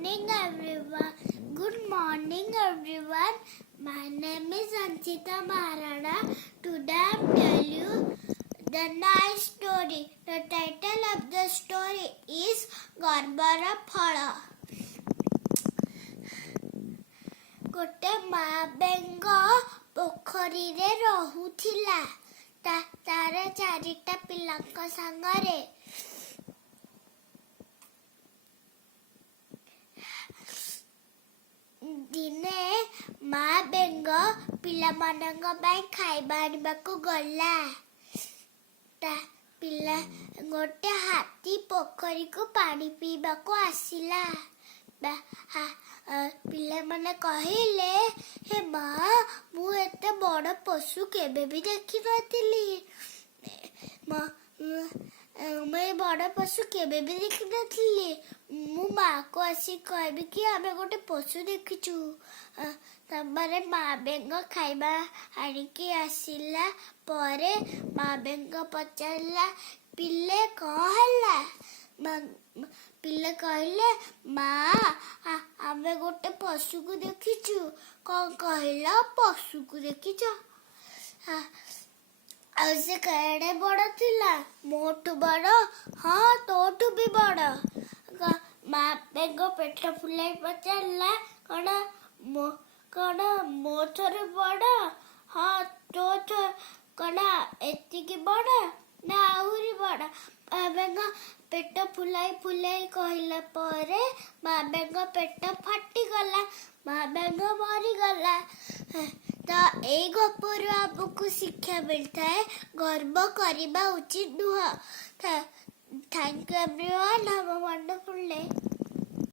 morning, everyone. Good morning, everyone. My name is Anchita Maharana. Today I'm telling you the nice story. The title of the story is Garbara Phala. गोटे माँ बेंग पोखरी रे रहुथिला तार चारिटा पिलांक संगरे दिने माँ बेंग पिला मानंग बाई खाइबा आनिबाकु गला ता पिला गोटे हाथी पोखरी को पानी पीबाकु आसिला पिला माने कहिले हे माँ मु एते बड़ पशु केबे भी देखि नथिली मैं बड़ पशु केबे भी देखि नथिली मु माँ को आसी कहबी कि आमे गोटे पशु देखिछु तमरे माँ बेंग खाइबा आनिकी आसिला परे माँ बेंग पचारला पिले कहला पिले कहले माँ आमे गोटे पशु को देखिछु कौन कहला पशु को देखिछ से केड़े बड़ थिला मोठू बड़ हाँ तोठू भी बड़ माँ बेंग पेट फुलाई पचारला कण मो थोर बड़ हाँ तो कण एतिकी बड़ ना आहुरी बड़ बेंग पेट फुलाई कहला परे माँ बेंग पेट फाटी गला माँ बेंग मरी गला तो ए गपर आपको शिक्षा मिलता है गर्व करवा उचित नुह thank you everyone have a wonderful day.